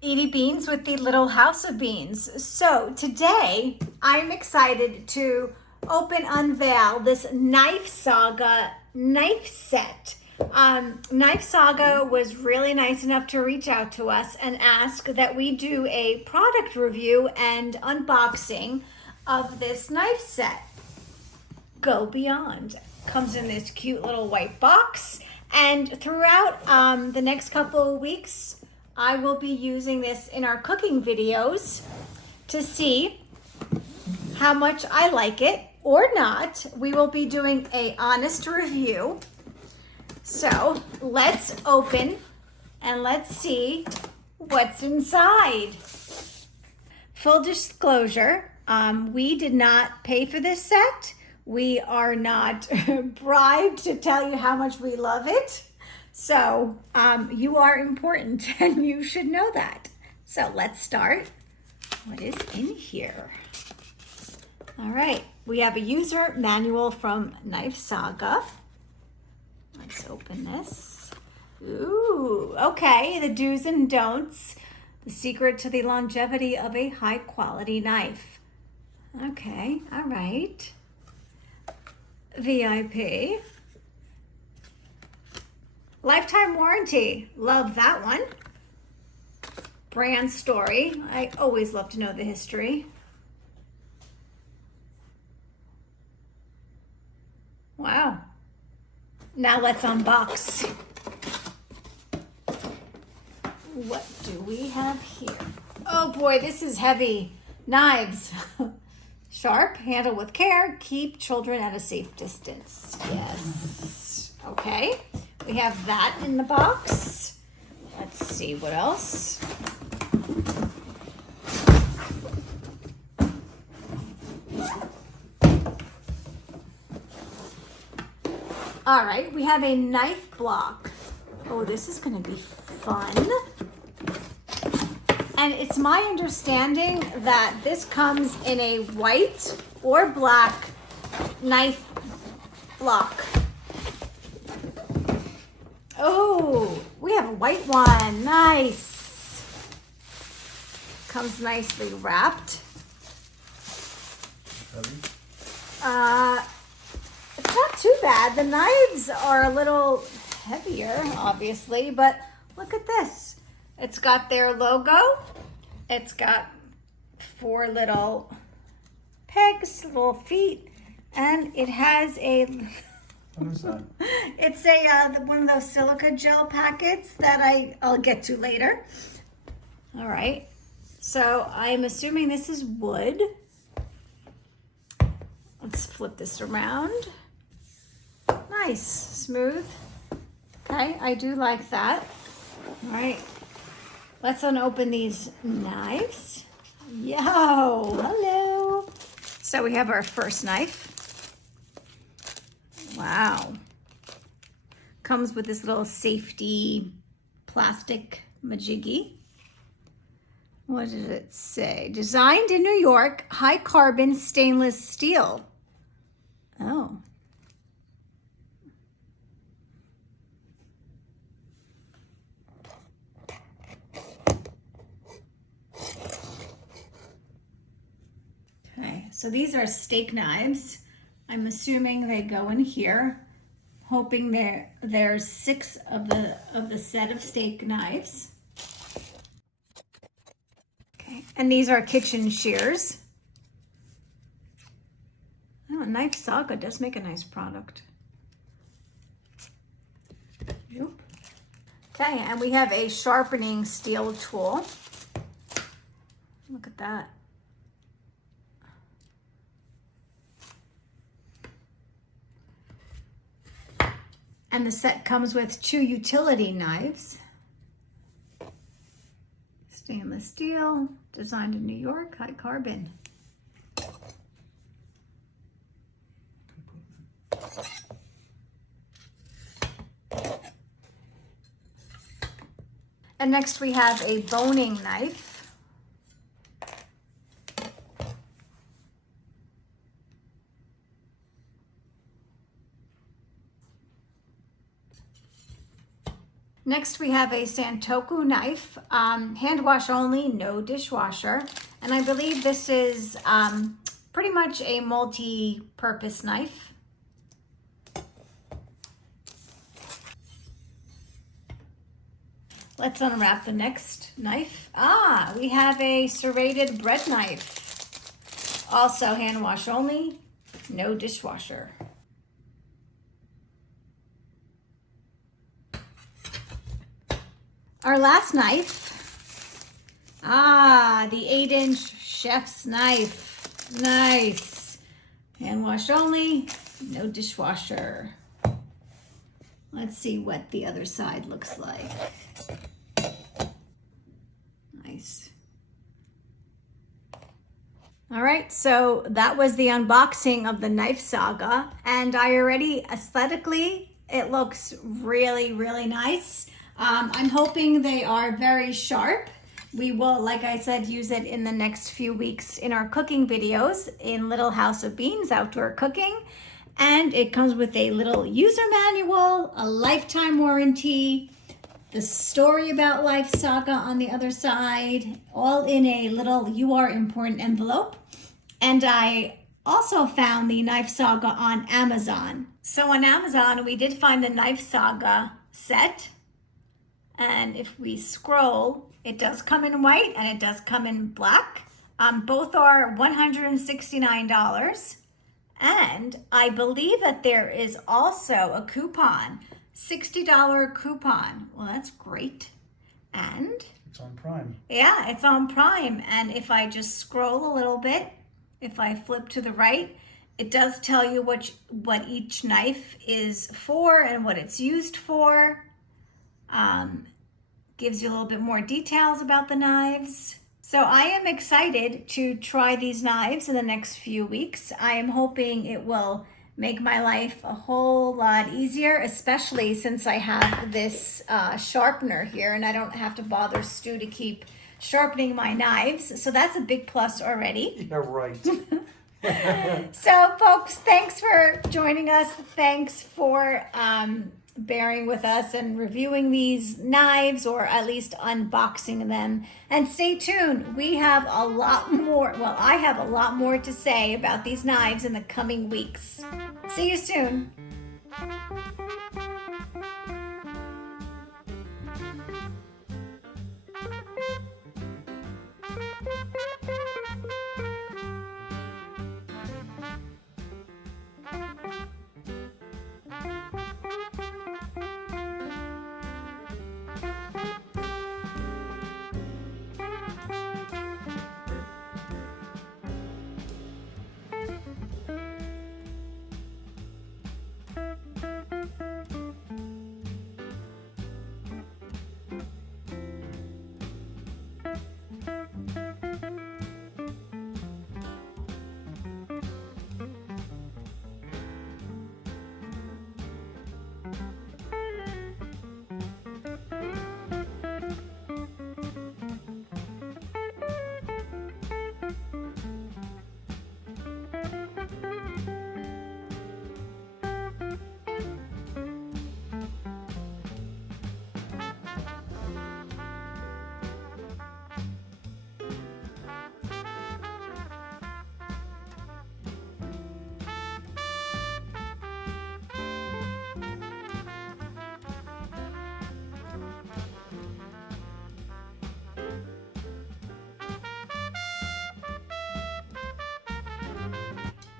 Edie Beans with the Little House of Beans. So today I'm excited to unveil this Knifesaga knife set. Knifesaga was really nice enough to reach out to us and ask that we do a product review and unboxing of this knife set. Go Beyond. Comes in this cute little white box, and throughout the next couple of weeks I will be using this in our cooking videos to see how much I like it or not. We will be doing a honest review. So let's open and let's see what's inside. Full disclosure, we did not pay for this set. We are not bribed to tell you how much we love it. So you are important and you should know that. So let's start. What is in here? All right, we have a user manual from Knifesaga. Let's open this. Ooh, okay, the do's and don'ts. The secret to the longevity of a high quality knife. Okay, all right. VIP. Lifetime warranty. Love that one. Brand story. I always love to know the history. Wow. Now let's unbox. What do we have here? Oh boy, this is heavy. Knives. Sharp, handle with care, keep children at a safe distance. Yes. Okay, we have that in the box. Let's see what else. All right, we have a knife block. Oh, this is gonna be fun. And it's my understanding that this comes in a white or black knife block. Oh, we have a white one. Nice. Comes nicely wrapped. It's not too bad. The knives are a little heavier, obviously, but look at this. It's got their logo. It's got 4 little pegs, little feet, and it has a. What is that? It's a one of those silica gel packets that I'll get to later. All right. So I'm assuming this is wood. Let's flip this around. Nice, smooth. Okay, I do like that. All right. Let's unopen these knives. Yo, hello. So we have our first knife. Wow. Comes with this little safety plastic majiggy. What does it say? Designed in New York, high carbon stainless steel. Oh. Okay, so these are steak knives. I'm assuming they go in here, hoping there's 6 of the set of steak knives. Okay, and these are kitchen shears. Oh, Knifesaga does make a nice product. Yep. Okay, and we have a sharpening steel tool. Look at that. And the set comes with 2 utility knives. Stainless steel, designed in New York, high carbon. And next we have a boning knife. Next we have a Santoku knife, hand wash only, no dishwasher. And I believe this is pretty much a multi-purpose knife. Let's unwrap the next knife. We have a serrated bread knife. Also hand wash only, no dishwasher. Our last knife, the 8-inch chef's knife. Nice. Hand wash only, no dishwasher. Let's see what the other side looks like. Nice. All right, so that was the unboxing of the Knifesaga, and I already aesthetically, it looks really, really nice. I'm hoping they are very sharp. We will, like I said, use it in the next few weeks in our cooking videos in Little House of Beans Outdoor Cooking. And it comes with a little user manual, a lifetime warranty, the story about Knifesaga on the other side, all in a little You Are Important envelope. And I also found the Knifesaga on Amazon. So on Amazon, we did find the Knifesaga set. And if we scroll, it does come in white and it does come in black. Both are $169. And I believe that there is also a coupon, $60 coupon. Well, that's great. And It's on Prime. yeah, it's on Prime. And if I just scroll a little bit, if I flip to the right, it does tell you what each knife is for and what it's used for. Gives you a little bit more details about the knives. So I am excited to try these knives in the next few weeks. I am hoping it will make my life a whole lot easier, especially since I have this sharpener here and I don't have to bother Stu to keep sharpening my knives. So that's a big plus already. Yeah, right. So folks, thanks for joining us. Thanks for bearing with us and reviewing these knives, or at least unboxing them. And stay tuned. We have a lot more, well, I have a lot more to say about these knives in the coming weeks. See you soon.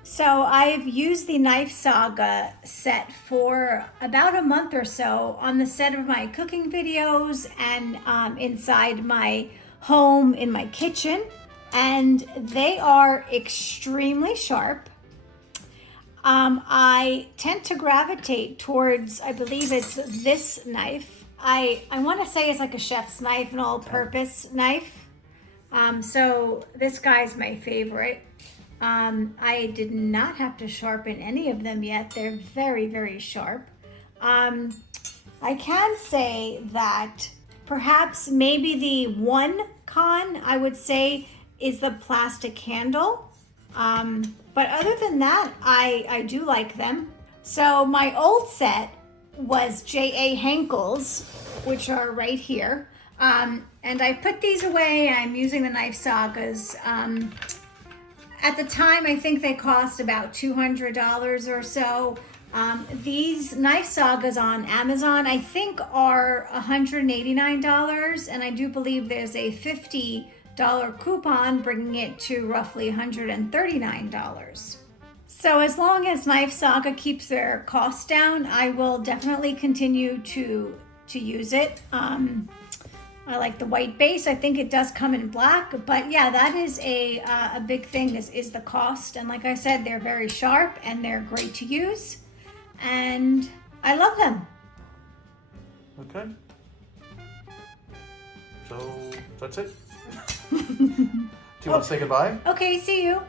So I've used the Knifesaga set for about a month or so on the set of my cooking videos and inside my home in my kitchen, and they are extremely sharp. I tend to gravitate towards, I believe it's this knife. I want to say it's like a chef's knife, an all-purpose knife. So this guy's my favorite. I did not have to sharpen any of them yet. They're very, very sharp. I can say that perhaps maybe the one con I would say is the plastic handle. But other than that, I do like them. So my old set was J.A. Henkel's which are right here. And I put these away. I'm using the Knifesagas. At the time, I think they cost about $200 or so. These Knifesagas on Amazon, I think, are $189, and I do believe there's a $50 coupon, bringing it to roughly $139. So as long as Knifesaga keeps their costs down, I will definitely continue to use it. I like the white base. I think it does come in black, but yeah, that is a big thing is the cost. And like I said, they're very sharp and they're great to use, and I love them. Okay. So that's it. Do you want to say goodbye? Okay, see you.